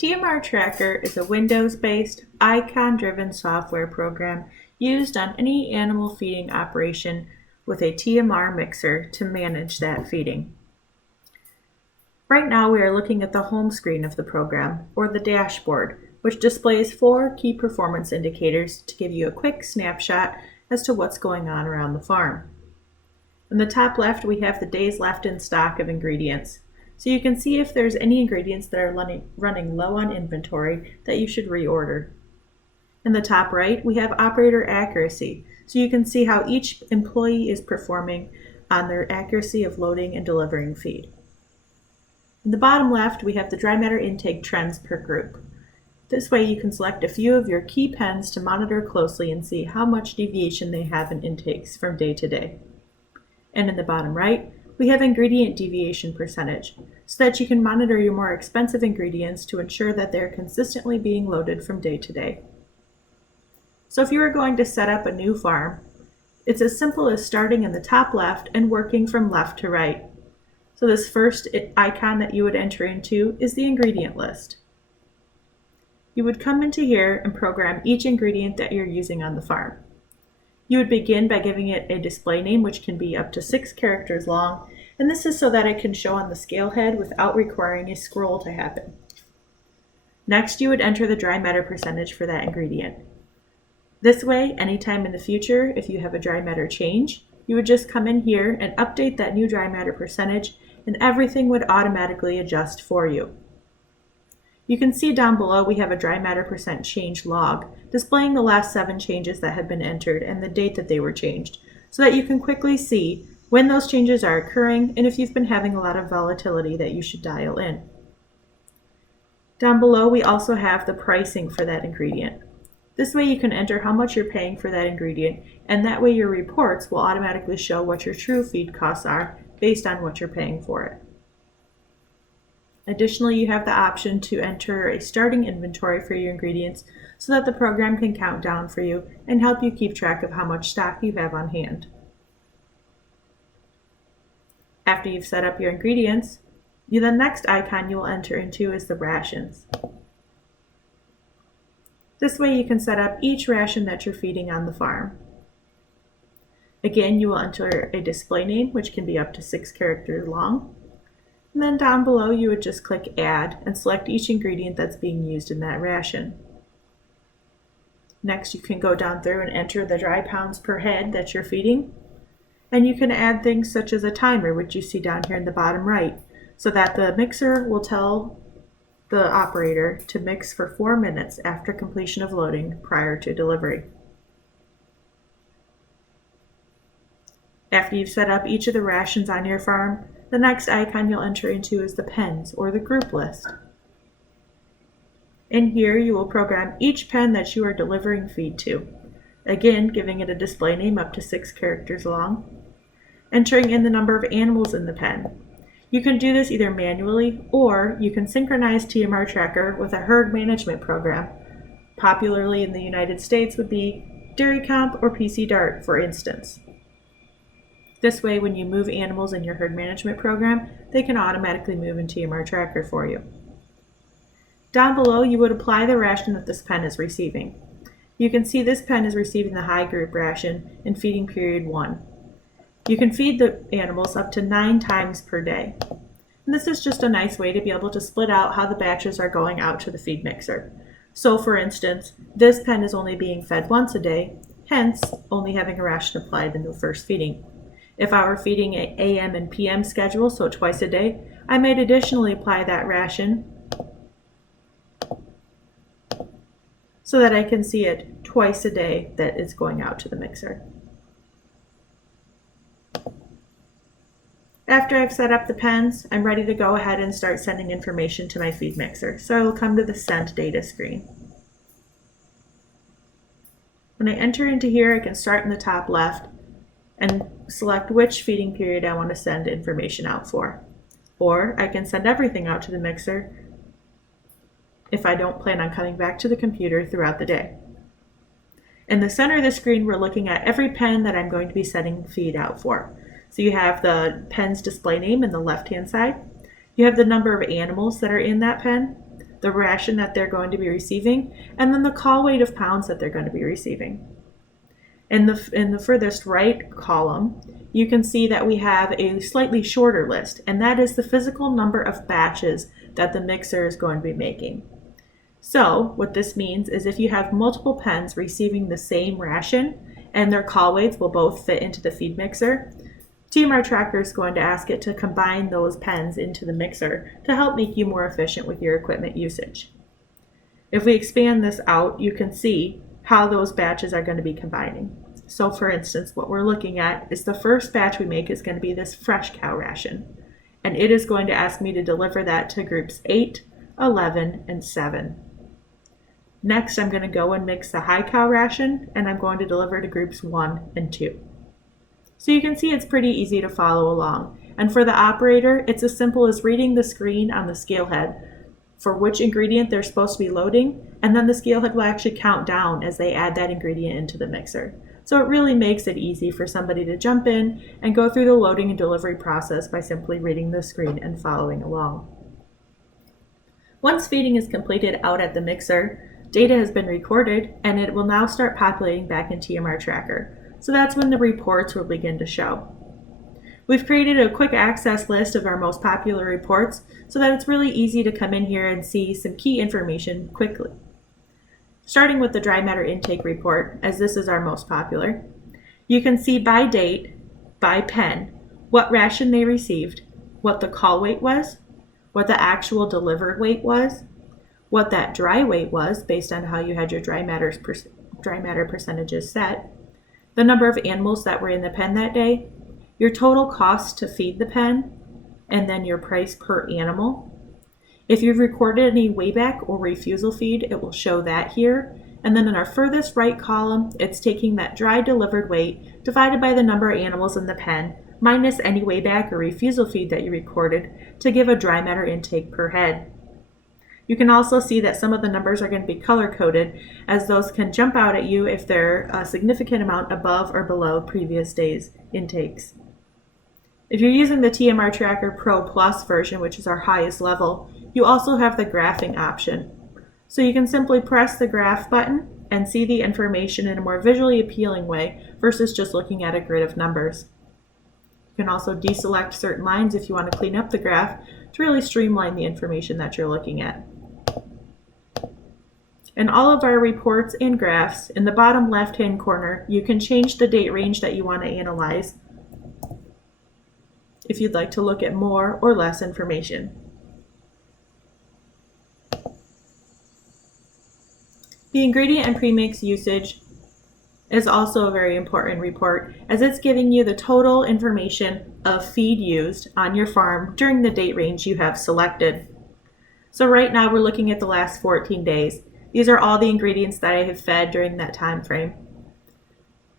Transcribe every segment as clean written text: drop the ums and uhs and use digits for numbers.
TMR Tracker is a Windows-based, icon-driven software program used on any animal feeding operation with a TMR mixer to manage that feeding. Right now we are looking at the home screen of the program, or the dashboard, which displays 4 key performance indicators to give you a quick snapshot as to what's going on around the farm. In the top left, we have the days left in stock of ingredients. So you can see if there's any ingredients that are running low on inventory that you should reorder. In the top right, we have operator accuracy. So you can see how each employee is performing on their accuracy of loading and delivering feed. In the bottom left, we have the dry matter intake trends per group. This way you can select a few of your key pens to monitor closely and see how much deviation they have in intakes from day to day. And in the bottom right, we have ingredient deviation percentage, so that you can monitor your more expensive ingredients to ensure that they're consistently being loaded from day to day. So if you are going to set up a new farm, it's as simple as starting in the top left and working from left to right. So this first icon that you would enter into is the ingredient list. You would come into here and program each ingredient that you're using on the farm. You would begin by giving it a display name, which can be up to 6 characters long, and this is so that it can show on the scale head without requiring a scroll to happen. Next, you would enter the dry matter percentage for that ingredient. This way, anytime in the future, if you have a dry matter change, you would just come in here and update that new dry matter percentage, and everything would automatically adjust for you. You can see down below we have a dry matter percent change log, displaying the last 7 changes that have been entered and the date that they were changed, so that you can quickly see when those changes are occurring and if you've been having a lot of volatility that you should dial in. Down below we also have the pricing for that ingredient. This way you can enter how much you're paying for that ingredient, and that way your reports will automatically show what your true feed costs are based on what you're paying for it. Additionally, you have the option to enter a starting inventory for your ingredients so that the program can count down for you and help you keep track of how much stock you have on hand. After you've set up your ingredients, the next icon you will enter into is the rations. This way you can set up each ration that you're feeding on the farm. Again, you will enter a display name, which can be up to 6 characters long. And then down below you would just click Add and select each ingredient that's being used in that ration. Next you can go down through and enter the dry pounds per head that you're feeding. And you can add things such as a timer, which you see down here in the bottom right, so that the mixer will tell the operator to mix for 4 minutes after completion of loading prior to delivery. After you've set up each of the rations on your farm, the next icon you'll enter into is the pens, or the group list. In here you will program each pen that you are delivering feed to, again giving it a display name up to 6 characters long, entering in the number of animals in the pen. You can do this either manually, or you can synchronize TMR Tracker with a herd management program. Popularly in the United States would be Dairy Comp or PC Dart, for instance. This way, when you move animals in your herd management program, they can automatically move in TMR Tracker for you. Down below, you would apply the ration that this pen is receiving. You can see this pen is receiving the high group ration in feeding period 1. You can feed the animals up to 9 times per day. And this is just a nice way to be able to split out how the batches are going out to the feed mixer. So for instance, this pen is only being fed once a day, hence only having a ration applied in the first feeding. If I were feeding an AM and PM schedule, so twice a day, I might additionally apply that ration so that I can see it twice a day that is going out to the mixer. After I've set up the pens, I'm ready to go ahead and start sending information to my feed mixer. So I will come to the Send Data screen. When I enter into here, I can start in the top left and select which feeding period I want to send information out for. Or I can send everything out to the mixer if I don't plan on coming back to the computer throughout the day. In the center of the screen, we're looking at every pen that I'm going to be sending feed out for. So you have the pen's display name in the left-hand side. You have the number of animals that are in that pen, the ration that they're going to be receiving, and then the call weight of pounds that they're going to be receiving. In the furthest right column, you can see that we have a slightly shorter list, and that is the physical number of batches that the mixer is going to be making. So what this means is if you have multiple pens receiving the same ration and their call weights will both fit into the feed mixer, TMR Tracker is going to ask it to combine those pens into the mixer to help make you more efficient with your equipment usage. If we expand this out, you can see how those batches are going to be combining. So for instance, what we're looking at is the first batch we make is going to be this fresh cow ration, and it is going to ask me to deliver that to groups 8, 11, and 7. Next, I'm going to go and mix the high cow ration, and I'm going to deliver to groups 1 and 2. So you can see it's pretty easy to follow along. And for the operator, it's as simple as reading the screen on the scale head for which ingredient they're supposed to be loading, and then the scale head will actually count down as they add that ingredient into the mixer. So it really makes it easy for somebody to jump in and go through the loading and delivery process by simply reading the screen and following along. Once feeding is completed out at the mixer, data has been recorded and it will now start populating back in TMR Tracker. So that's when the reports will begin to show. We've created a quick access list of our most popular reports so that it's really easy to come in here and see some key information quickly. Starting with the dry matter intake report, as this is our most popular, you can see by date, by pen, what ration they received, what the call weight was, what the actual delivered weight was, what that dry weight was based on how you had your dry matter percentages set, the number of animals that were in the pen that day, your total cost to feed the pen, and then your price per animal. If you've recorded any weighback or refusal feed, it will show that here. And then in our furthest right column, it's taking that dry delivered weight divided by the number of animals in the pen, minus any weighback or refusal feed that you recorded to give a dry matter intake per head. You can also see that some of the numbers are going to be color-coded, as those can jump out at you if they're a significant amount above or below previous days' intakes. If you're using the TMR Tracker Pro Plus version, which is our highest level, you also have the graphing option. So you can simply press the graph button and see the information in a more visually appealing way versus just looking at a grid of numbers. You can also deselect certain lines if you want to clean up the graph to really streamline the information that you're looking at. In all of our reports and graphs, in the bottom left-hand corner, you can change the date range that you want to analyze if you'd like to look at more or less information. The ingredient and premix usage is also a very important report, as it's giving you the total information of feed used on your farm during the date range you have selected. So right now we're looking at the last 14 days. These are all the ingredients that I have fed during that time frame.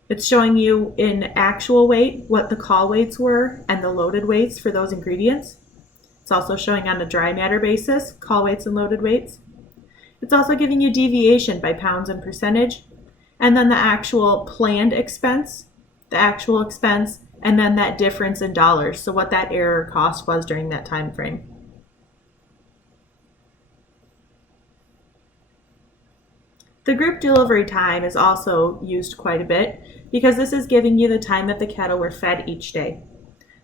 It's showing you in actual weight what the call weights were and the loaded weights for those ingredients. It's also showing on a dry matter basis, call weights and loaded weights. It's also giving you deviation by pounds and percentage, and then the actual planned expense, the actual expense, and then that difference in dollars, so what that error cost was during that time frame. The group delivery time is also used quite a bit because this is giving you the time that the cattle were fed each day.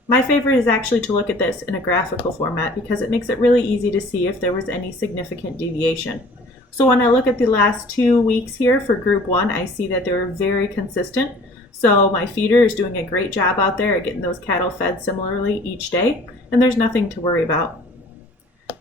My favorite is actually to look at this in a graphical format because it makes it really easy to see if there was any significant deviation. So when I look at the last 2 weeks here for group 1, I see that they were very consistent. So my feeder is doing a great job out there at getting those cattle fed similarly each day, and there's nothing to worry about.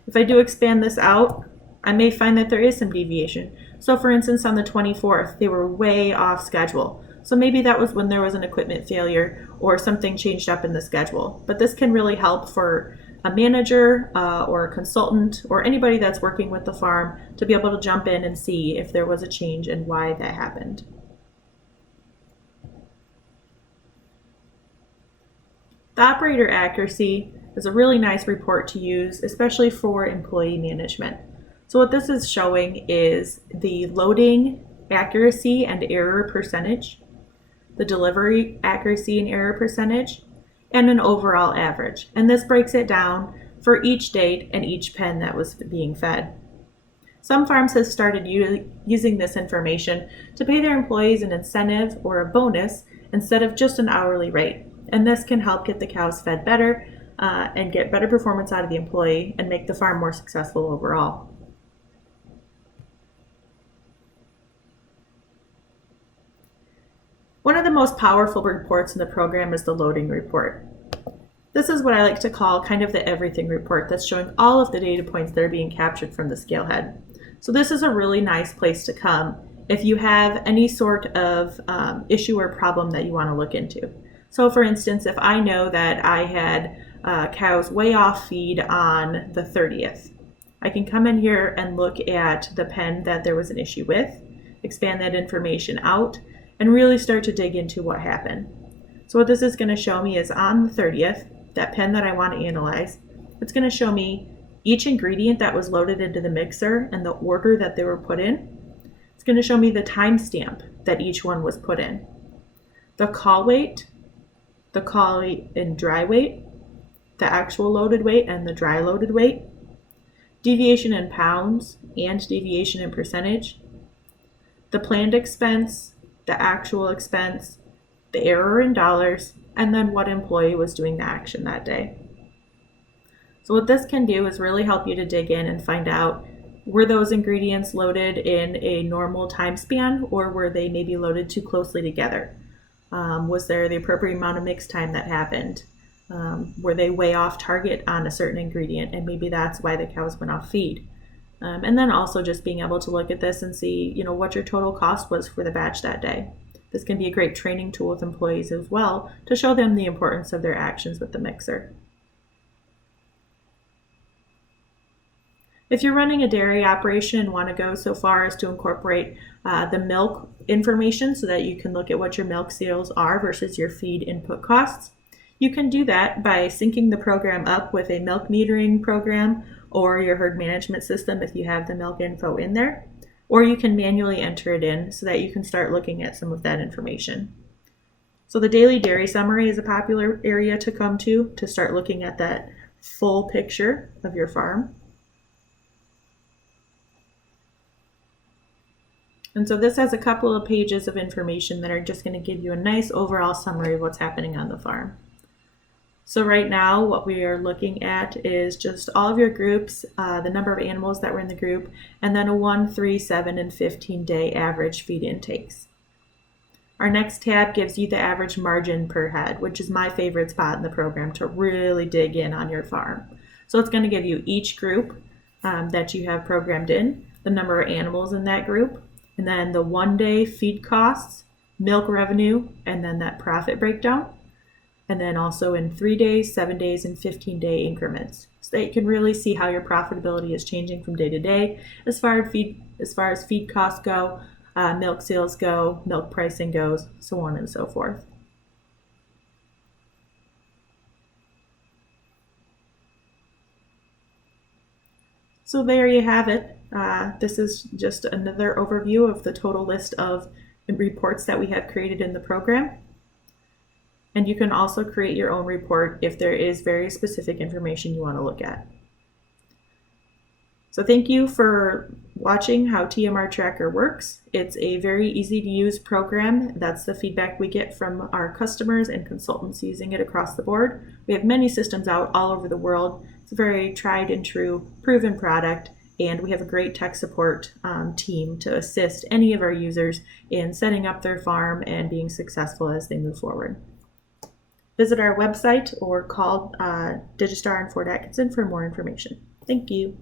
If I do expand this out, I may find that there is some deviation. So for instance, on the 24th, they were way off schedule. So maybe that was when there was an equipment failure or something changed up in the schedule. But this can really help for a manager or a consultant or anybody that's working with the farm to be able to jump in and see if there was a change and why that happened. The operator accuracy is a really nice report to use, especially for employee management. So what this is showing is the loading accuracy and error percentage, the delivery accuracy and error percentage, and an overall average. And this breaks it down for each date and each pen that was being fed. Some farms have started using this information to pay their employees an incentive or a bonus instead of just an hourly rate. And this can help get the cows fed better and get better performance out of the employee and make the farm more successful overall. One of the most powerful reports in the program is the loading report. This is what I like to call kind of the everything report that's showing all of the data points that are being captured from the scale head. So this is a really nice place to come if you have any sort of issue or problem that you want to look into. So for instance, if I know that I had cows way off feed on the 30th, I can come in here and look at the pen that there was an issue with, expand that information out, and really start to dig into what happened. So what this is going to show me is on the 30th, that pen that I want to analyze, it's going to show me each ingredient that was loaded into the mixer and the order that they were put in. It's going to show me the timestamp that each one was put in, the call weight, the call weight and dry weight, the actual loaded weight and the dry loaded weight, deviation in pounds and deviation in percentage, the planned expense, the actual expense, the error in dollars, and then what employee was doing the action that day. So what this can do is really help you to dig in and find out, were those ingredients loaded in a normal time span, or were they maybe loaded too closely together? Was there the appropriate amount of mix time that happened? Were they way off target on a certain ingredient, and maybe that's why the cows went off feed? And then also just being able to look at this and see, what your total cost was for the batch that day. This can be a great training tool with employees as well to show them the importance of their actions with the mixer. If you're running a dairy operation and want to go so far as to incorporate the milk information so that you can look at what your milk sales are versus your feed input costs, you can do that by syncing the program up with a milk metering program or your herd management system if you have the milk info in there, or you can manually enter it in so that you can start looking at some of that information. So the daily dairy summary is a popular area to come to start looking at that full picture of your farm. And so this has a couple of pages of information that are just going to give you a nice overall summary of what's happening on the farm. So right now what we are looking at is just all of your groups, the number of animals that were in the group, and then a 1, 3, 7, and 15 day average feed intakes. Our next tab gives you the average margin per head, which is my favorite spot in the program to really dig in on your farm. So it's going to give you each group that you have programmed in, the number of animals in that group, and then the 1 day feed costs, milk revenue, and then that profit breakdown. And then also in 3 days, 7 days, and 15-day increments, so that you can really see how your profitability is changing from day to day as far as feed costs go, milk sales go, milk pricing goes, so on and so forth. So there you have it. This is just another overview of the total list of reports that we have created in the program. And you can also create your own report if there is very specific information you want to look at. So thank you for watching how TMR Tracker works. It's a very easy to use program. That's the feedback we get from our customers and consultants using it across the board. We have many systems out all over the world. It's a very tried and true, proven product, and we have a great tech support team to assist any of our users in setting up their farm and being successful as they move forward. Visit our website or call Digistar in Fort Atkinson for more information. Thank you.